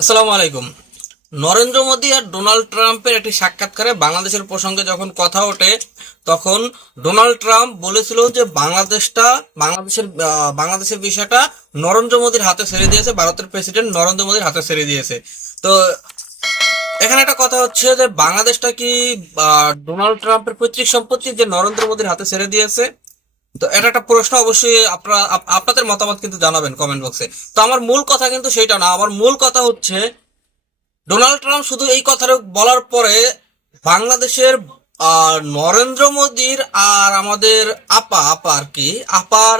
আসসালামু আলাইকুম। নরেন্দ্র মোদী আর ডোনাল্ড ট্রাম্পের একটি সাক্ষাৎকারে বাংলাদেশের প্রসঙ্গে যখন কথা ওঠে, তখন ডোনাল্ড ট্রাম্প বলেছিল যে বাংলাদেশটা, বাংলাদেশের বাংলাদেশের বিষয়টা নরেন্দ্র মোদীর হাতে ছেড়ে দিয়েছে, ভারতের প্রেসিডেন্ট নরেন্দ্র মোদীর হাতে ছেড়ে দিয়েছে। তো এখানে একটা কথা হচ্ছে যে বাংলাদেশটা কি ডোনাল্ড ট্রাম্পের পৈতৃক সম্পত্তি যে নরেন্দ্র মোদীর হাতে ছেড়ে দিয়েছে তো এটা একটা প্রশ্ন অবশ্যই আপনারা, আপ- আপনাদের মতামত কিন্তু জানাবেন কমেন্ট বক্সে তো আমার মূল কথা কিন্তু সেটা না, আমার মূল কথা হচ্ছে ডোনাল্ড ট্রাম্প শুধু এই কথাটা বলার পরে বাংলাদেশের আর নরেন্দ্র মোদীর আর আমাদের আপা আপা আর কি, আপার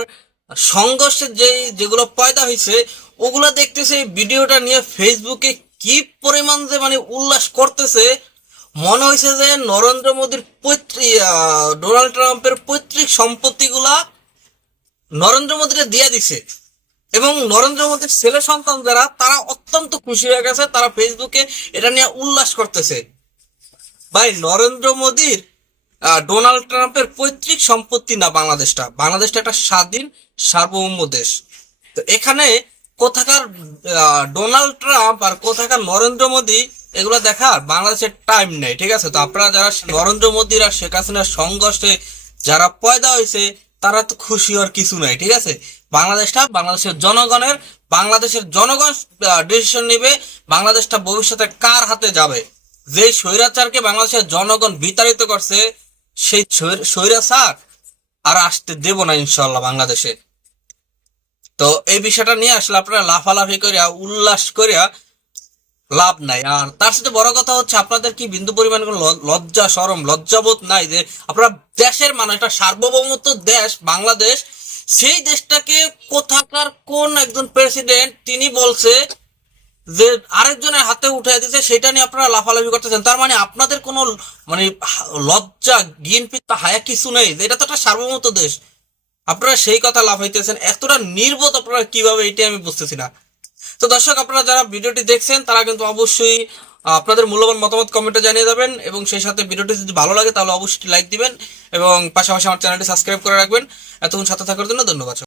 সংঘর্ষের যে যেগুলো পয়দা হয়েছে, ওগুলো দেখতেছে ভিডিওটা নিয়ে ফেসবুকে কি পরিমাণ যে মানে উল্লাস করতেছে মনে হয়েছে যে নরেন্দ্র মোদীর পৈতৃক ডোনাল্ড ট্রাম্পের পৈতৃক সম্পত্তিগুলা নরেন্দ্র মোদীকে দিয়ে দিছে। এবং নরেন্দ্র মোদীর ছেলে সন্তান যারা, তারা অত্যন্ত খুশি হয়ে গেছে, তারা ফেসবুকে এটা নিয়ে উল্লাস করতেছে। ভাই, নরেন্দ্র মোদীর ডোনাল্ড ট্রাম্পের পৈতৃক সম্পত্তি না বাংলাদেশটা। বাংলাদেশটা একটা স্বাধীন, সার্বভৌম দেশ। তো এখানে কোথাকার ডোনাল্ড ট্রাম্প আর কোথাকার নরেন্দ্র মোদী এগুলো দেখার বাংলাদেশের টাইম নেই, ঠিক আছে? তো আপনারা যারা নরেন্দ্র মোদীর আর শেখ হাসিনার সংঘর্ষে যারা পয়দা হয়েছে, তারা তো খুশি হওয়ার কিছু নাই, ঠিক আছে? বাংলাদেশটা বাংলাদেশের জনগণের, বাংলাদেশের জনগণ ডিসিশন নেবে, বাংলাদেশটা ভবিষ্যতে কার হাতে যাবে? যে স্বৈরাচারকে বাংলাদেশের জনগণ বিতাড়িত করছে, সেই স্বৈর- স্বৈরাচার আর আসতে দেব না ইনশাল্লাহ বাংলাদেশে। তো এই বিষয়টা নিয়ে আসলে আপনারা লাফালাফি করিয়া, উল্লাস করিয়া লাভ নাই। আর তার সাথে বড় কথা হচ্ছে, আপনাদের কি বিন্দু পরিমাণ কোনো লজ্জা সরম লজ্জাবোধ নাই যে আপনারা দেশের মানুষ, একটা সার্বভৌমত্ব দেশ, বাংলাদেশ, সেই দেশটাকে কোথাকার কোন একজন প্রেসিডেন্ট তিনি বলছে যে আরেকজনের হাতে উঠে দিতে সেটা নিয়ে আপনারা লাফালাফি করতেছেন। তার মানে আপনাদের কোনো মানে লজ্জা, জ্ঞান পিত্তা, হায়া কিছু নেই যে এটা তো একটা সার্বভৌমত্ব দেশ। আপনারা সেই কথা লাফাইতেছেন। এতটা নির্বোধ আপনারা কীভাবে, এটাই আমি বুঝতেছি না। তো দর্শক, আপনারা যারা ভিডিওটি দেখছেন, তারা কিন্তু অবশ্যই আপনাদের মূল্যবান মতামত কমেন্টে জানিয়ে দেবেন এবং সেই সাথে ভিডিওটি যদি ভালো লাগে, তাহলে অবশ্যই লাইক দিবেন এবং পাশাপাশি আমার চ্যানেলটি সাবস্ক্রাইব করে রাখবেন। এতক্ষণ সাথে থাকার জন্য ধন্যবাদ।